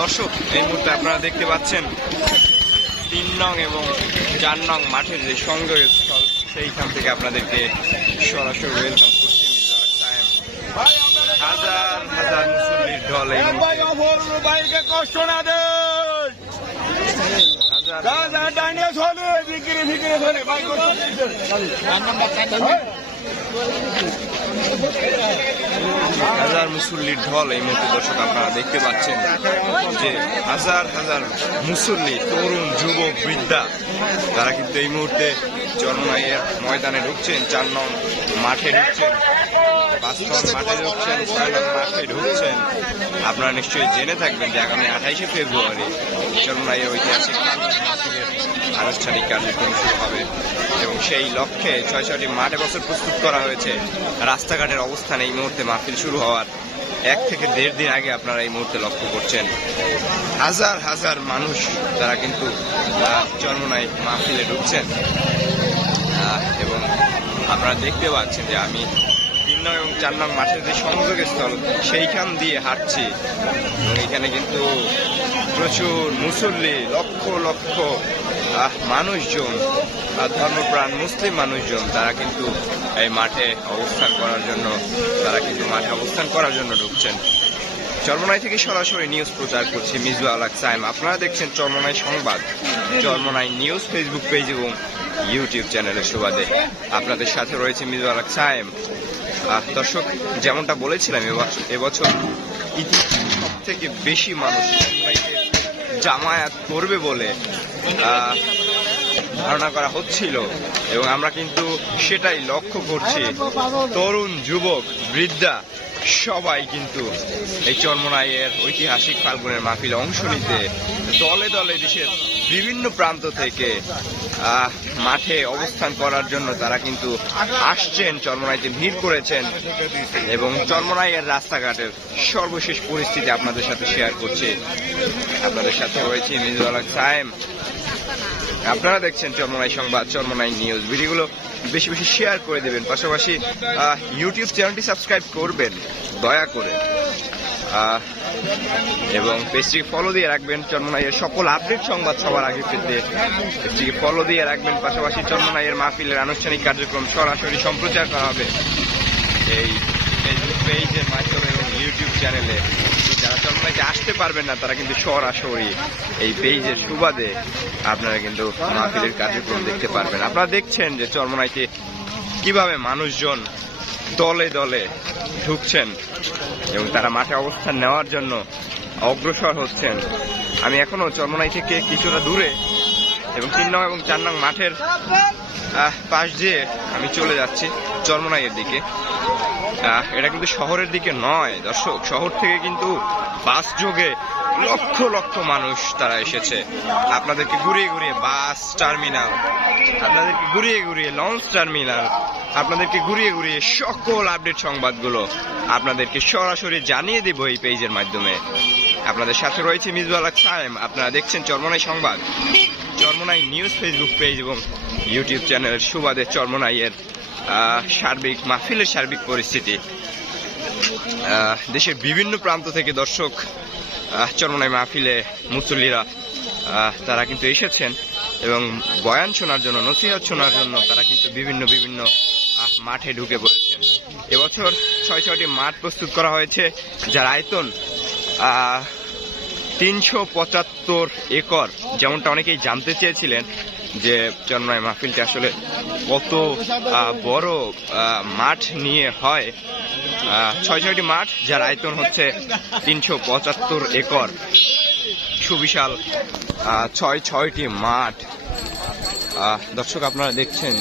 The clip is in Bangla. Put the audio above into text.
দর্শক, এই মুহূর্তে আপনারা দেখতে পাচ্ছেন ৩ নং এবং ৪ নং মাঠের যে সংযোগস্থল, সেইখান থেকে আপনাদেরকে সরাসরি ওয়েলকাম করছি। হাজার হাজার মুসল্লির ঢল এই হাজার মুসল্লির ঢল এই মুহূর্তে দর্শক আপনারা দেখতে পাচ্ছেন যে হাজার হাজার মুসল্লি, তরুণ, যুবক, বৃদ্ধা, তারা কিন্তু এই মুহূর্তে চরমনাইয়ের ময়দানে ঢুকছেন, ৪ নং মাঠে ঢুকছেন, ৫ নং মাঠে ঢুকছেন, ৬ নং মাঠে ঢুকছেন। আপনারা নিশ্চয়ই জেনে থাকবেন যে আগামী ২৮শে ফেব্রুয়ারি চরমনাইয়ের ঐতিহাসিক আনুষ্ঠানিক কার্যক্রম শুরু হবে এবং সেই লক্ষ্যে ৬৬টি মাঠ এবছর প্রস্তুত করা হয়েছে। রাস্তাঘাটের অবস্থান এই মুহূর্তে মাহফিল শুরু হওয়ার ১ থেকে ১.৫ দিন আগে আপনারা এই মুহূর্তে লক্ষ্য করছেন হাজার হাজার মানুষ তারা কিন্তু চরমনাই মাহফিলে ঢুকছেন এবং আপনারা দেখতে পাচ্ছেন যে আমি ৩ নং এবং ৪ নং মাঠের যে সংযোগস্থল সেইখান দিয়ে হাঁটছি এবং এখানে কিন্তু প্রচুর মুসল্লি, লক্ষ লক্ষ মানুষজন, ধর্মপ্রাণ মুসলিম মানুষজন তারা কিন্তু এই মাঠে অবস্থান করার জন্য ঢুকছেন। চরমনাই থেকে সরাসরি নিউজ প্রচার করছি মিজবা আল হক সায়েম। আপনারা দেখছেন চরমনাই সংবাদ, চরমনাই নিউজ ফেসবুক পেজ এবং ইউটিউব চ্যানেলের সুবাদে আপনাদের সাথে রয়েছে মিজবা আল হক সায়েম। দর্শক, যেমনটা বলেছিলাম, এবছর সব থেকে বেশি মানুষ জামায়াত করবে বলে ধারণা করা হচ্ছিল এবং আমরা কিন্তু সেটাই লক্ষ্য করছি। তরুণ, যুবক, বৃদ্ধা সবাই কিন্তু এই চরমনাইয়ের ঐতিহাসিক ফাল্গুনের মাহফিলে অংশ নিতে দলে দলে দেশের বিভিন্ন প্রান্ত থেকে মাঠে অবস্থান করার জন্য তারা কিন্তু আসছেন, চরমনাইতে ভিড় করেছেন এবং চরমনাইয়ের রাস্তাঘাটের সর্বশেষ পরিস্থিতি আপনাদের সাথে শেয়ার করছি। আপনাদের সাথে রয়েছে মিজবা আল হক সায়েম। আপনারা দেখছেন চরমনাই সংবাদ, চরমনাই নিউজ। ভিডিওগুলো বেশি বেশি শেয়ার করে দেবেন, পাশাপাশি ইউটিউব চ্যানেলটি সাবস্ক্রাইব করবেন দয়া করে এবং পেজটিকে ফলো দিয়ে রাখবেন। চরমনাইয়ের সকল আপডেট সংবাদ সবার আগে পেতে পেজটিকে ফলো দিয়ে রাখবেন। পাশাপাশি চরমনাইয়ের মাহফিলের আনুষ্ঠানিক কার্যক্রম সরাসরি সম্প্রচার করা হবে এই ফেসবুক পেজের মাধ্যমে এবং ইউটিউব চ্যানেলে। যারা চরমনাইতে আসতে পারবেন না তারা কিন্তু সরাসরি এই পেজের সুবাদে আপনারা কিন্তু মাহফিলের কার্যক্রম দেখতে পারবেন। আপনারা দেখছেন যে চরমনাইতে কিভাবে মানুষজন দলে দলে ঢুকছেন এবং তারা মাঠে অবস্থান নেওয়ার জন্য অগ্রসর হচ্ছেন। আমি এখনো চরমনাই থেকে কিছুটা দূরে এবং ৩ নং এবং ৪ নং মাঠের পাশ দিয়ে আমি চলে যাচ্ছি চরমনাইয়ের দিকে। এটা কিন্তু শহরের দিকে নয় দর্শক, শহর থেকে কিন্তু বাস যোগে লক্ষ লক্ষ মানুষ তারা এসেছে। আপনাদেরকে ঘুরিয়ে ঘুরিয়ে বাস টার্মিনাল, আপনাদেরকে ঘুরিয়ে ঘুরিয়ে লঞ্চ টার্মিনাল, আপনাদেরকে ঘুরিয়ে ঘুরিয়ে সকল আপডেট সংবাদগুলো আপনাদেরকে সরাসরি জানিয়ে দেব এই পেজের মাধ্যমে। আপনাদের সাথে রয়েছে মিজবা আল হক সায়েম। আপনারা দেখছেন চরমনাই সংবাদ, চরমনাই নিউজ ফেসবুক পেজ এবং ইউটিউব চ্যানেলের সুবাদে চরমনাইয়ের সার্বিক মাহফিলের সার্বিক পরিস্থিতি। দেশের বিভিন্ন প্রান্ত থেকে দর্শক চরমনাই মাহফিলে মুসল্লিরা তারা কিন্তু এসেছেন এবং বয়ান শোনার জন্য, নসিহত শোনার জন্য তারা কিন্তু বিভিন্ন বিভিন্ন মাঠে ঢুকে পড়েছেন। এবছর ৬৬টি মাঠ প্রস্তুত করা হয়েছে, যার আয়তন ৩৭৫ একর। যেমনটা অনেকেই জানতে চেয়েছিলেন যে চরমনাই মাহফিলটি আসলে কত বড় মাঠ নিয়ে হয়। ৬৬টি মাঠ, যার আয়তন হচ্ছে ৩৭৫ একর। সুবিশাল ৬টি মাঠ। দর্শক, আপনারা দেখছেন